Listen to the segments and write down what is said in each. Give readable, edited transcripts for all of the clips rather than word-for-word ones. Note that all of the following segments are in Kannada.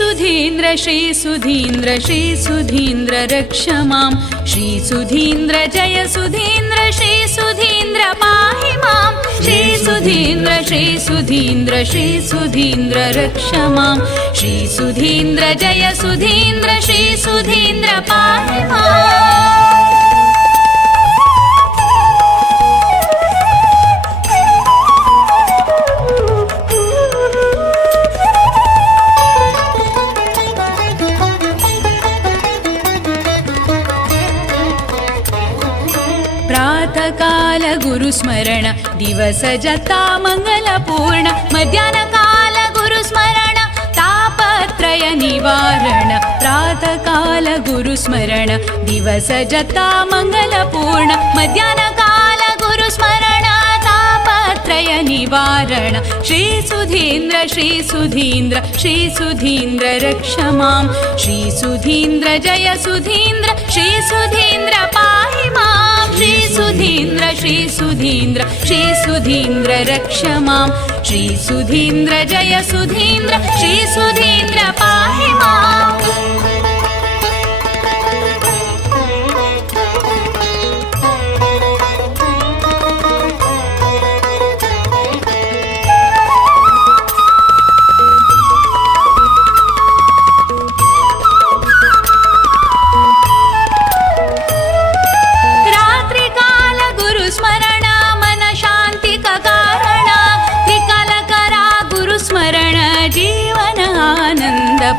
सुधीन्द्र श्री सुधीन्द्र श्री सुधीन्द्र रक्ष मां श्री सुधीन्द्र जय सुधीन्द्र श्री सुधीन्द्र पाहि मां श्री सुधीन्द्र श्री सुधीन्द्र श्री सुधीन्द्र रक्ष मां श्री सुधीन्द्र जय सुधीन्द्र श्री सुधीन्द्र पाहि मां। प्रातःकाल गुरुस्मरण दिवस जता मंगलपूर्ण मध्याह्नकाल गुरुस्मरण तापत्रय निवारण प्रातःकाल गुरुस्मरण दिवस जता मंगलपूर्ण मध्याह्नकाल गुरुस्मरण तापत्रय निवारण श्री सुधीन्द्र श्री सुधीन्द्र श्री सुधीन्द्र रक्ष मां श्री सुधीन्द्र जय सुधीन्द्र श्री सुधीन्द्र पाहि मां श्री सुधीन्द्र श्री सुधीन्द्र श्री सुधीन्द्र रक्ष मां श्री सुधीन्द्र जय सुधीन्द्र श्री सुधीन्द्र पाहि मां।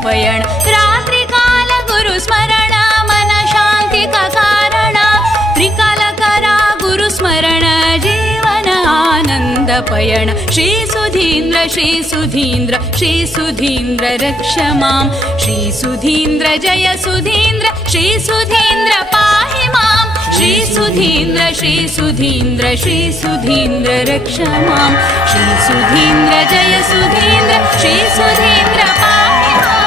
पयण रात्रिकाल गुरुस्मरण मन शांति का कारण त्रिकाल करा गुरुस्मरण जीवन आनंद पयण श्री सुधीन्द्र श्री सुधीन्द्र श्री सुधीन्द्र रक्ष मां श्री सुधीन्द्र जय सुधीन्द्र श्री सुधीन्द्र पाहि मां श्री सुधीन्द्र श्री सुधीन्द्र श्री सुधीन्द्र रक्ष मां श्री सुधीन्द्र जय सुधीन्द्र श्री सुधीन्द्र पाहि मां।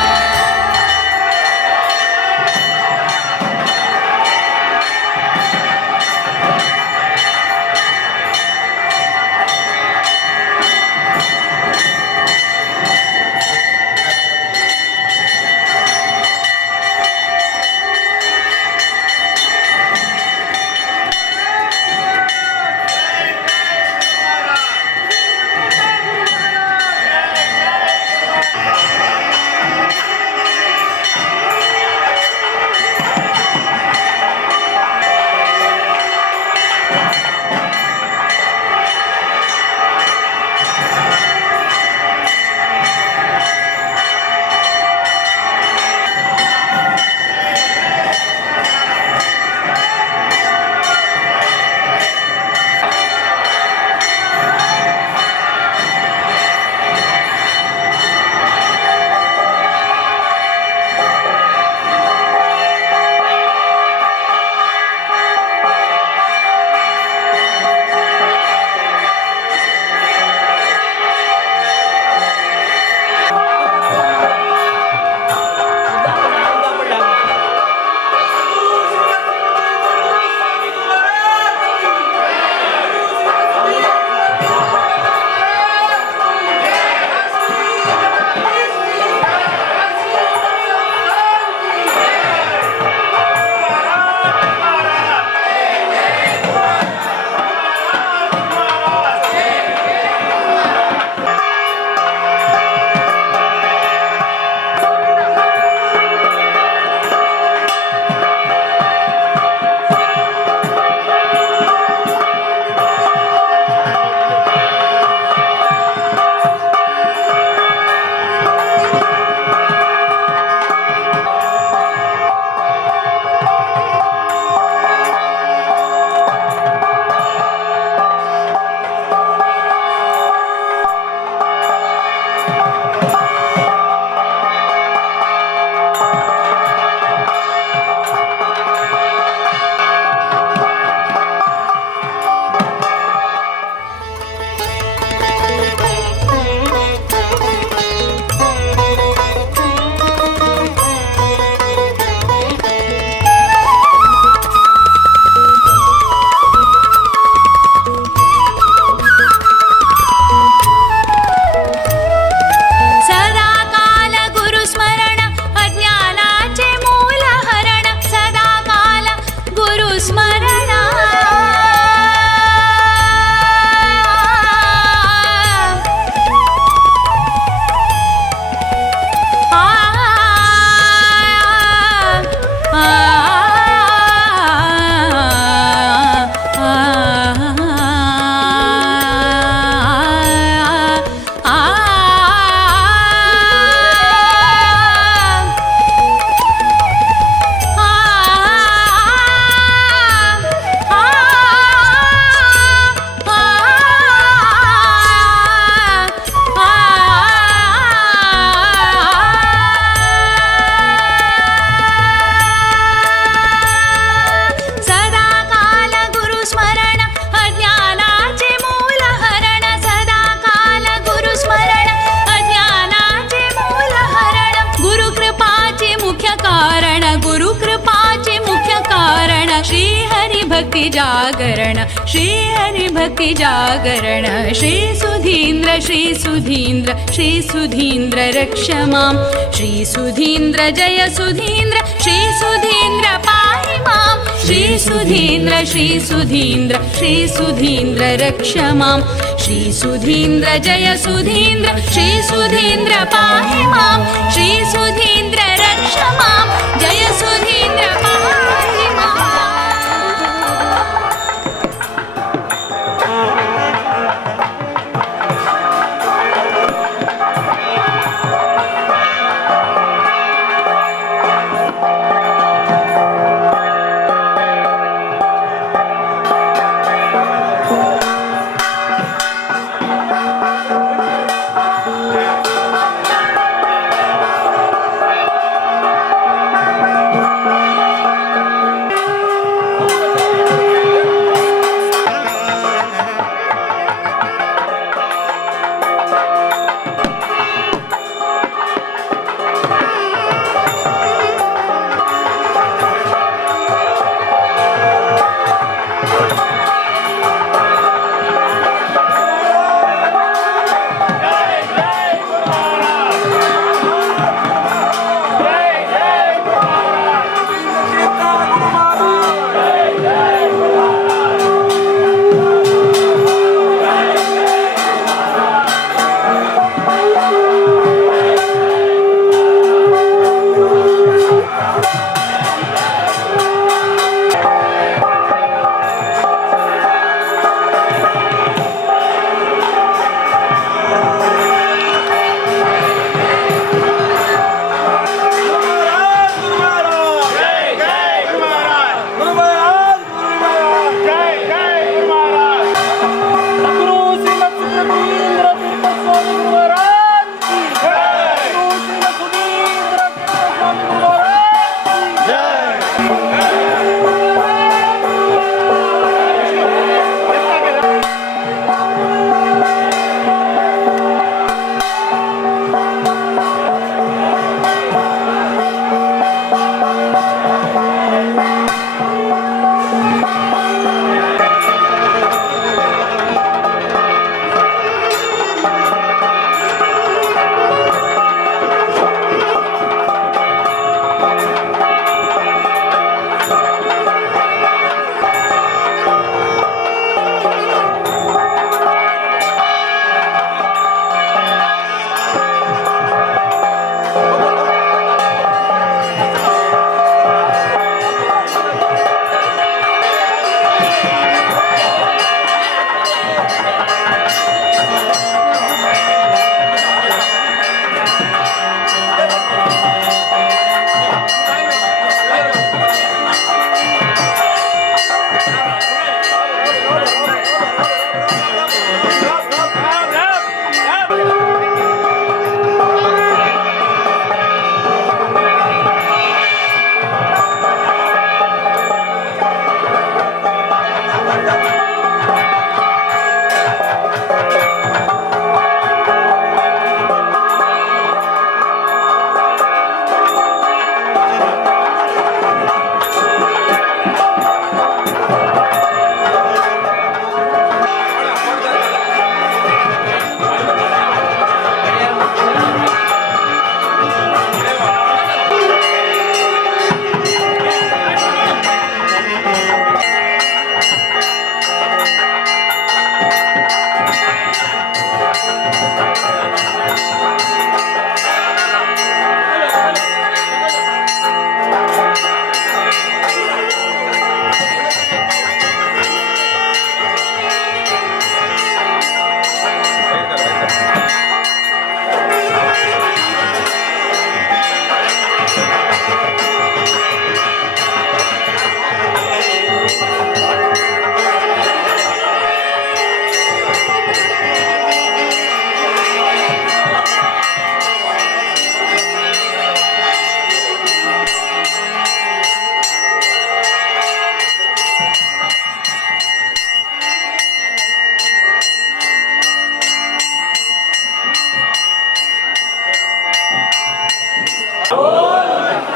श्री हरि भक्ति जागरण श्री हरि भक्ति जागरण श्री सुधीन्द्र श्री सुधीन्द्र श्री सुधीन्द्र रक्ष मां श्री सुधीन्द्र जय सुधीन्द्र श्री सुधीन्द्र पाहि मां श्री सुधीन्द्र श्री सुधीन्द्र श्री सुधीन्द्र रक्ष मां श्री सुधीन्द्र जय सुधीन्द्र श्री सुधीन्द्र पाहि मां श्री सुधीन्द्र रक्ष मां जय सुधीन्द्र पाहि मां।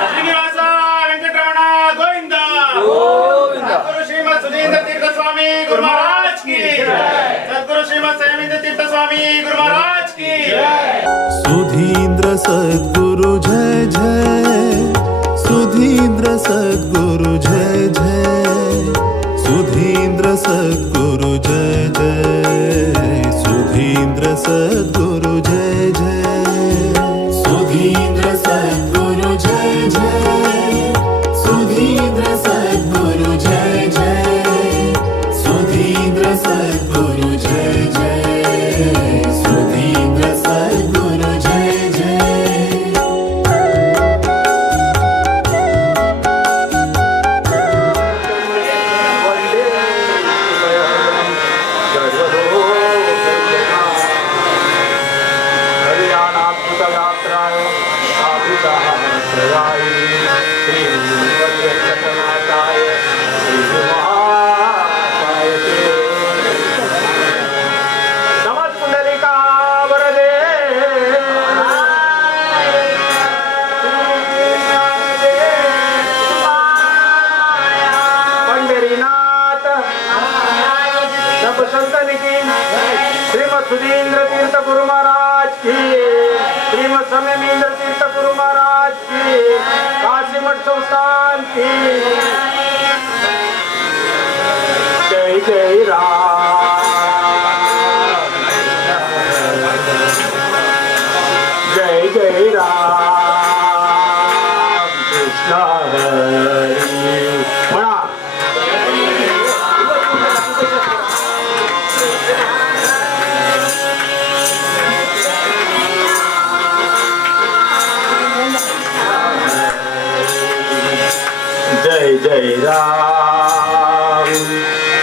ಶ್ರೀನಿವಾಸ ವೆಂಕಟರಮಣ ಗೋವಿಂದ ಗೋವಿಂದ स्वामी गुरु महाराज की सद्गुरु श्रीमद संयमेंद्र तीर्थ स्वामी गुरु महाराज की सुधींद्र सद्गुरु जय जय, सुधींद्र सद्गुरु जय जय, सुधींद्र सद्गुरु जय जय, सुधींद्र सद्गुरु जय जय, सुधींद्र सद्गुरु जय जय, सुधींद्र सद्गुरु जय जय, सुधींद्र सद्गुरु जय जय, सुधींद्र सद्गुरु जय जय। श्रीमद सुधींद्र तीर्थ गुरु महाराज की, श्रीमद संयमेंद्र तीर्थ गुरु महाराज की, काशी मठ संस्थान की। जय जय राम, जय जय राम कृष्ण हरी। म्हणा जय जय राम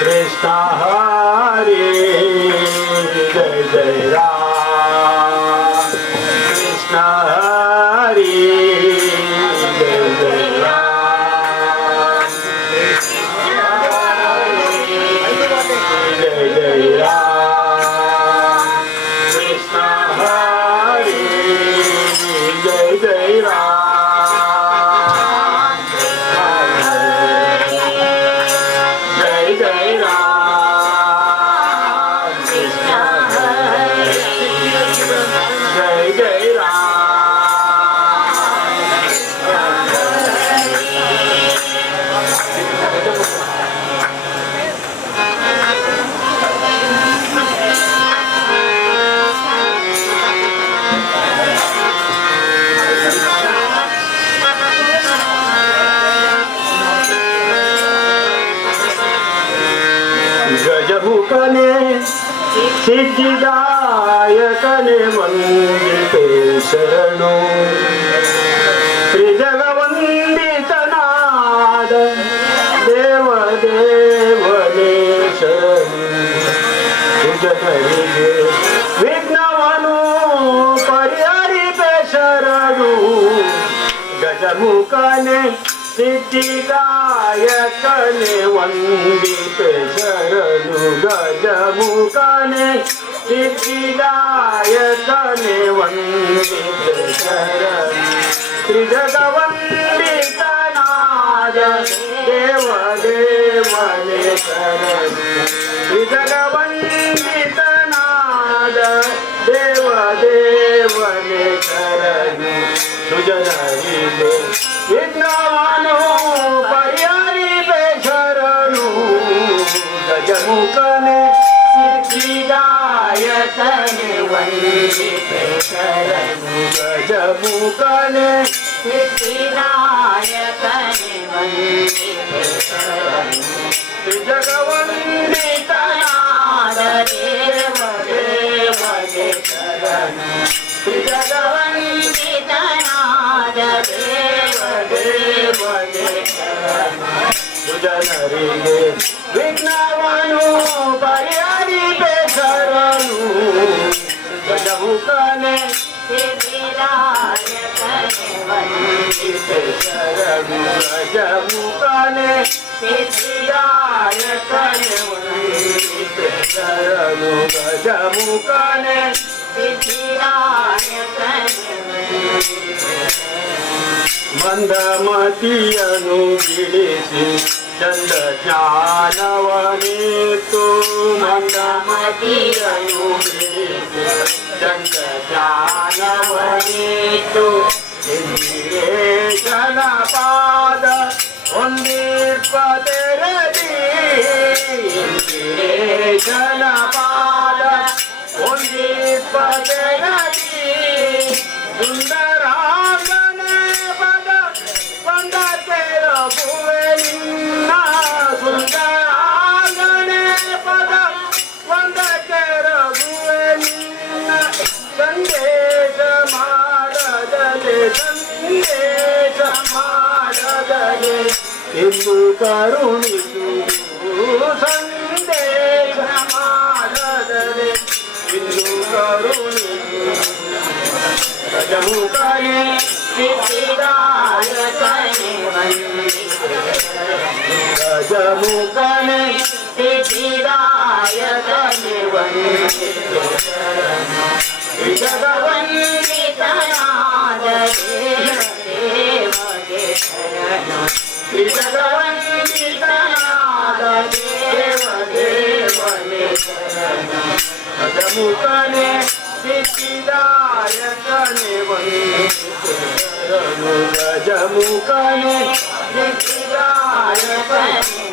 कृष्ण हरे, जय जय राम कृष्ण हरे, जय जय राम, जय जय राम कृष्ण हरे, जय जय राम। गजमुखने सिद्धिदायकने वंदिते शरणो, त्रिजगवंदितनाद देव देवने शरणो, तुझे विघ्नवनु परिहरिते शरणो। गजमुखने सिद्धिदायकने वंदिते शरणु, गजमुखने सिद्धिदायकने वंदिते शरणु, त्रिजगवंदितनाद देव देवने शरणु, त्रिजगवंदितनाद देव देवने शरणु। तुझे विघ्नवनु परिहरिते शरणु, गजमुखने सिद्धिदायकने वंदिते शरणु, गजमुखने सिद्धिदायकने वंदिते शरणु, त्रिजगवंदितनाद देव देवने शरणु, त्रिजगवंदितनाद देव देवने शरणु। तुझे विघ्नवनु परिहरिते शरणु, गजमुखने सिद्धिदायकने वंदिते शरणु, गजमुखने सिद्धिदायकने वंदिते शरणु, गजमुखने ಮಂದಮತಿಯನ್ನು ಬಿಡಿಸಿ ಚಂದ ಜ್ಞಾನವನಿತ್ತು ಮಂದಮತಿಯನು ಚಂದ ಜ್ಞಾನವನಿತ್ತು ಇಂದಿರೇಶನ ಪಾದ ಒಂದಿರ್ಪತೆರದಿ ಇಂದಿರೇಶನ ಪಾದ ಒಂದಿರ್ಪತೆರದಿ ಸುಂದರಾಂಗನ ಪದ ವಂದತೆ ರಘುವೆ ನಿನ್ನ ಸುಂದರಾಂಗನ ಪದ ವಂದತೆ ರಘುವೆ ನಿನ್ನ ಸಂದೇಶ ಮಾಡದಲೆ ಸಂದೇಶ ಮಾಡದಲೆ ಎಂದು ಕರುಣಿಸು ಸಂದೇಶ ಮಾಡದಲೆ ಎಂದು ಕರುಣಿಸು ಗಜಮುಖನೇ ಸಿದ್ಧಿದಾಯಕನೇ ಗಜಮುಖನೇ ಸಿದ್ಧಿದಾಯಕನೇ ಜಗವಂದಿತನಾದ ದೇವಗೆ ಜಗವಂದಿತನಾದ ದೇವದೇವನೆ ಗಜಮುಖನೇ ಸಿದ್ಧಿದಾಯಕನೇ ಗಜಮುಖನೇ ಸಿದ್ಧಿದಾಯಕನೇ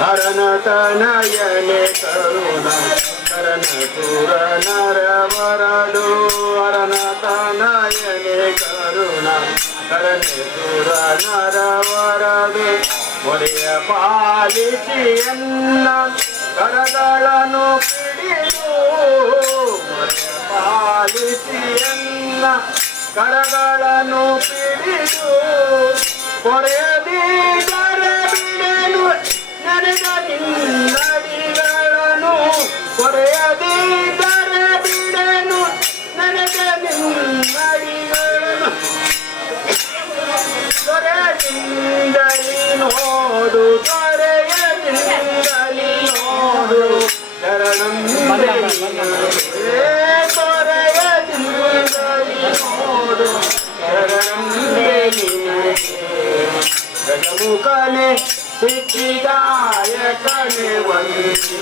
ಹರನ ತನಯನೆ ಕರುಣ ಕರನ ಸುರ ನರವರಲು ಹರನ ತನಯನೆ ಕರುಣ ಕರನ ಸುರ ನರವರಲು ಮೊರೆಯ ಪಾಲಿಸಿಯನ್ನ ಕರಗಳನ್ನು ಪಿಡಿದು ಮೊರೆಯ ಪಾಲಿಸಿಯನ್ನ ಕರಗಳನ್ನು ಪಿಡಿದು ಕೊರೆಯದಿದ್ದರೆ ಬಿಡೆನು ನೆನೆದ ನಿನ್ನಡಿಗಳನ್ನು ಕೊರೆಯದಿದ್ದರೆ ಬಿಡೆನು ನೆನೆದ ನಿನ್ನಡಿಗಳನ್ನು ತೊರೆಯಿಂದಲಿ ನೋಡು ತೊರೆಯದಿಂದಲಿ ನೋಡು ತೊರೆಯದಿಂದಲಿ ನೋಡು ಗಜಮುಖನೇ ಸಿದ್ಧಿದಾಯಕನೇ ವಂದಿತು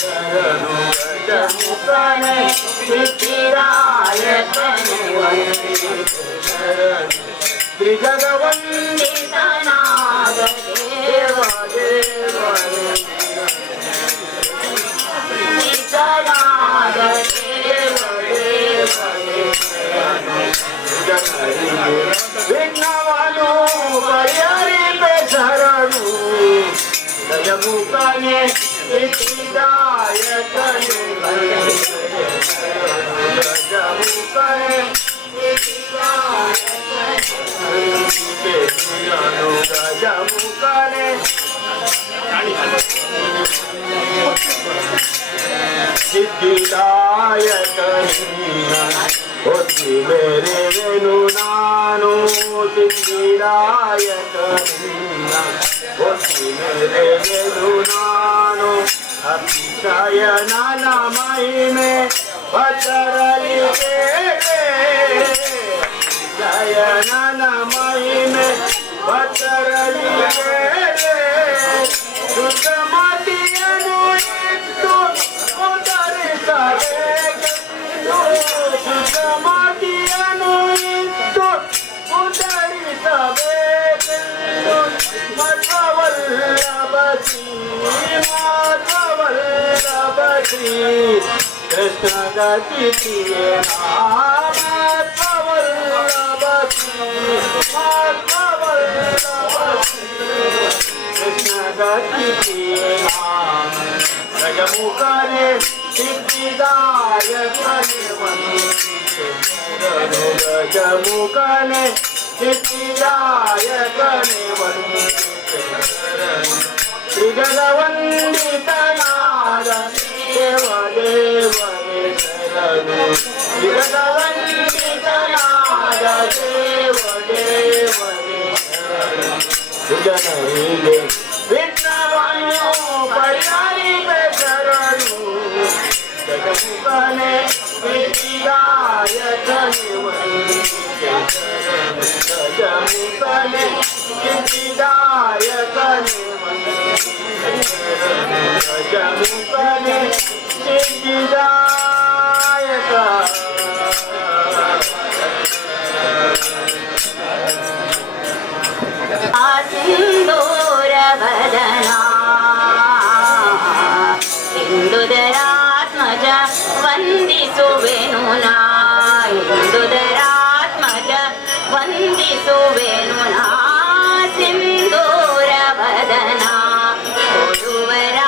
ಶರಣು ಗಜಮುಖನೇ ಸಿದ್ಧಿದಾಯಕನೇ ವಂದಿತು ಶರಣು ತ್ರಿಜಗವಂದಿತನಾದ ದೇವ ದೇವನೇ ತ್ರಿಜಗನಾದ ದೇವ ದೇವನೇ ಜನರಿಗೆ ವಿಘ್ನವನು ಪರಿಹರಿಪೆ ಶರಣು ಗಜಮುಖನೇ ಸಿದ್ಧಿದಾಯಕನೇ ಗಜಮುಖನೇ ಗಜಮುಖನೇ ಸಿದ್ಧಿದಾಯಕನೇ ಒತ್ತಿ ಬೇರೆವೆನು ನಾನು ಸಿದ್ಧಿದಾಯಕನಿಂದ ಒತ್ತಿ ಬೇರೆವೆನು ನಾನು ಅತಿಶಯ ನನ್ನ ಮಹಿಮೆ ಭದ್ರಲಿ ಕೇಳೆ ಅತಿಶಯ ನನ್ನ ಮಹಿಮೆ ಭದ್ರಲಿ ಕೇಳೆ ಶುದ್ಧಮತಿಯನ್ನು ಇಟ್ಟು ಉದರಿಸಬೇಕೆಂದು ಶುದ್ಧಮತಿಯನ್ನು ಇಟ್ಟು ಉದರಿಸಬೇಕೆಂದು ಮಧ್ವವಲ್ಲಭಿ ಮಾಧವಲ್ಲಭಿ ಕೃಷ್ಣ ಗತಿಯೇ ಮಾಧವಲ್ಲಭಿ ಮಾಧವಲ್ಲಭಿ ಕೃಷ್ಣ ಗತಿಯೇ ಗಜಮುಖನೇ ಸಿದ್ಧಿದಾಯಕನೇ ವಂದಿತು ಗಜಮುಖನೇ ಸಿದ್ಧಿದಾಯಕನೇ ವಂದಿತು ತ್ರಿಜಗವಂದಿತನಾದ ದೇವ ದೇವನೇ ಶರಣು ತ್ರಿಜಗವಂದಿತನಾದ ದೇವ ದೇವನೇ ಶರಣು ಜನರಿಗೆ ವಿಘ್ನವನ್ನು ಪರಿಹರಿಪೆ ಶರಣು ಗಜಮುಖನೇ ಸಿದ್ಧಿದಾಯಕನೇ ವಂದಿತು ಶರಣು गजमुखने सिद्धिदायकने गजमुखने सिद्धिदायक सिंदूर वदना इंदुदरात्मज ವಂದಿಸುವೆನುನಾ ಇಂದುದರಾತ್ಮಜ ವಂದಿಸುವೆನುನಾ ಸಿಂದೂರ ವದನ ಕೊಡುವರ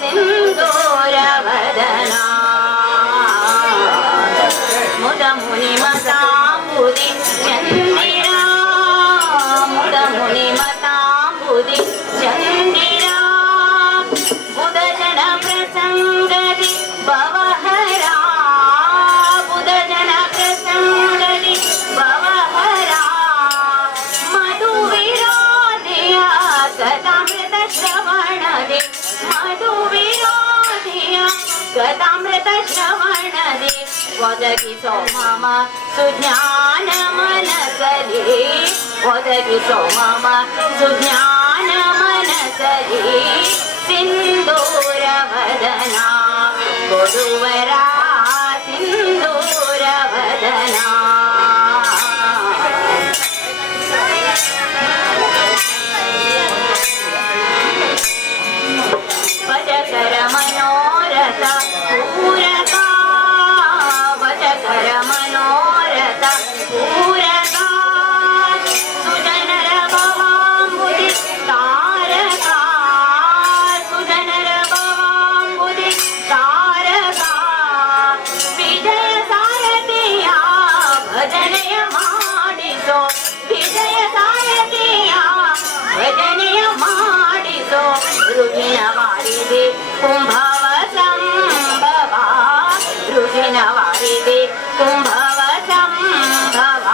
ಸಿಂದೂರ ವದನ ಮುದ ಮುನಿ ಮತಾಂಬುದಿ ಚಂದಿರ ಮುದ ಮುನಿ ಮತಾಂಬುದಿ ಚಂದಿರ ಬುಧ ಜನ ಪ್ರಸಂಗದಿ ಭವಹರ ಬುಧ ಜನ ಪ್ರಸಂಗದಿ ಭವಹರ ಮಧು ವಿರೋಧಿಯ ಕಥಾಮೃತ ಶ್ರವಣದಿ ಮಧು ವಿರೋಧಿಯ ಕಥಾಮೃತ ಶ್ರವಣದಿ ಒದಗಿಸೋ ಮಮ ಸುಜ್ಞಾನ ಮನಸಲಿ ಒದಗಿಸೋ ಮಮ ಸುಜ್ಞಾನ ಮನಸಲಿ ಸಿಂಧೂರ ವದನ ಕೊಡುವರ ಸಿಂಧೂರ ವದನ ಭಜಕರ ಮನೋರಥ ಪೂರಕ ಭಜಕರ ಮನೋರಥ ಪೂರಕ ಸುಜನರ ಭವಾಂಬುದಿ ತಾರಕ ಸುಜನರ ಭವಾಂಬುದಿ ತಾರಕ ವಿಜಯ ಸಾರಥಿಯ ಭಜನೆಯ ಮಾಡಿಸೋ ವಿಜಯ ಸಾರಥಿಯ ಭಜನೆಯ ಮಾಡಿಸೋ ರುಜಿನ ವಾರಿದೆ ಕುಂಭವ ಸಂಭವ ರುಜಿನ ವಾರಿದೆ ಕುಂಭವ ಸಂಭವ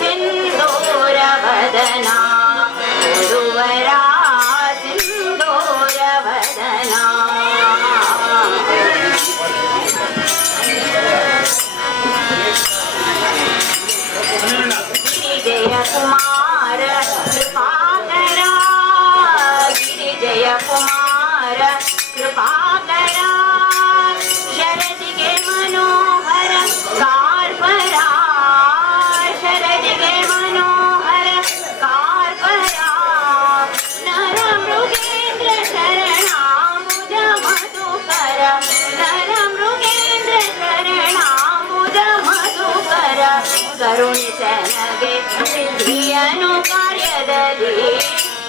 ಸಿಂಧೂರ ವದನ ಗುರುವರ ಸಿಂಧೂರ ವದನ ಗಿರಿಜಯ ಕುಮಾರ ಕೃಪಾಕರ ಗಿರಿಜಯ ಕುಮಾರ ಕೃಪಾಕರ ಶರದಿಗೆ ಮನೋಹರ ಕಾರ್ಪರ ಶರದಿಗೆ ಮನೋಹರ ಕಾರ್ಪರ ನರ ಮೃಗೇಂದ್ರ ಶರಣಾಂಬುಜ ಮಧುಕರ ನರ ಮೃಗೇಂದ್ರ ಶರಣಾಂಬುಜ ಮಧುಕರ ಕರುಣಿಸನಗೆ ಸಿದ್ಧಿಯನು ಕಾರ್ಯದಲ್ಲಿ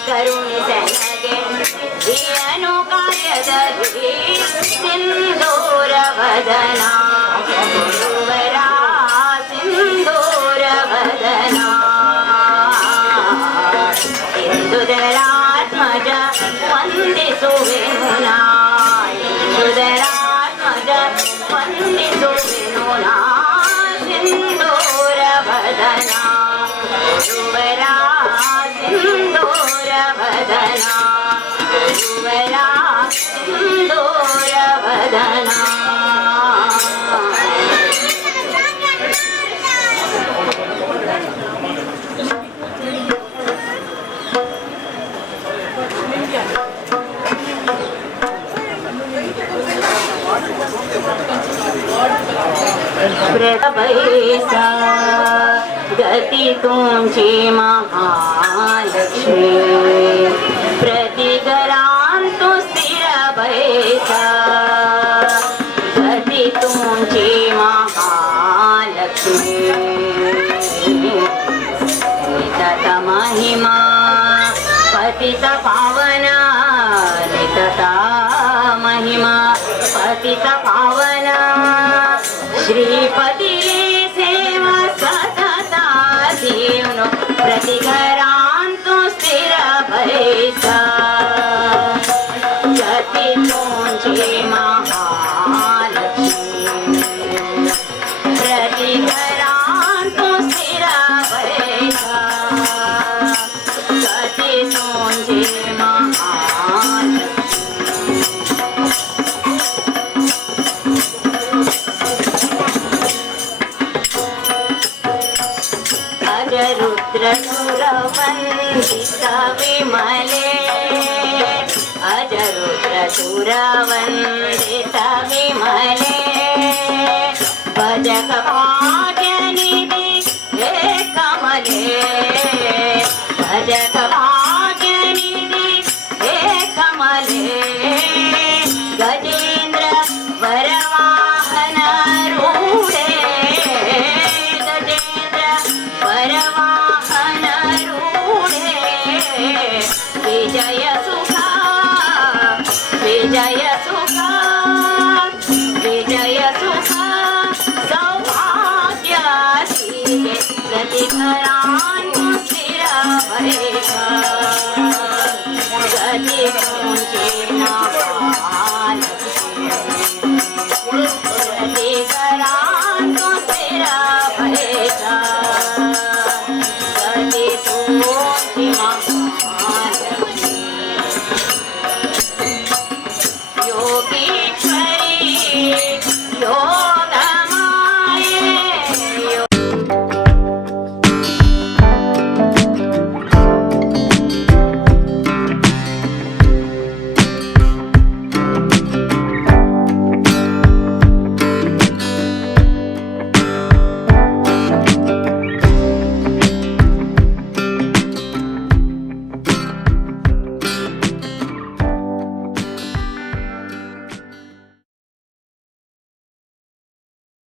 ಕರುಣಿಸನಗೆ ಸಿದ್ಧಿಯನು ಕಾರ್ಯದಲ್ಲಿ ಸಿಂಧೂರ ವದನ ಗುರುವರ ಸಿಂಧೂರ ವದನ ಇಂದುದರಾತ್ಮಜ ವಂದಿಸುವೆನುನಾ ಇಂದುದರಾತ್ಮಜ ವಂದಿಸುವೆನುನಾ ಸಿಂಧೂರ ವದನ ಗುರುವರ ಸಿಂಧೂರ ವದನ ಗುರುವರ ಸಿಂಧೂರ ವದನ बैसा गति तुमची महालक्ष्मी प्रतिगरांतु स्थिर बैसा गति तुमची महालक्ष्मी नितत महिमा पतित पावना नितत महिमा पतित पावना श्रीपती सेवा सतता जीवनो प्रतिघरांतु स्थिर बैसा गति तुमची महालक्ष्मी प्रतिघरांतु स्थिर बैसा गति तुमची महालक्ष्मी रुद्र अजरुद्रसुरवन्दित विमले अजरुद्रसुरवन्दित विमले भजक भाग्यनिधि हे कमले भजक भाग्यनिधि हे कमले गजेन्द्र वरवाहन रूढे गजेन्द्र वरवाहन रूढे विजय सुखा विजय सुखा विजय सुखा सौभाग्याची प्रतिकरांतु स्थिरवैका गती तुमची नावालक्ष्मी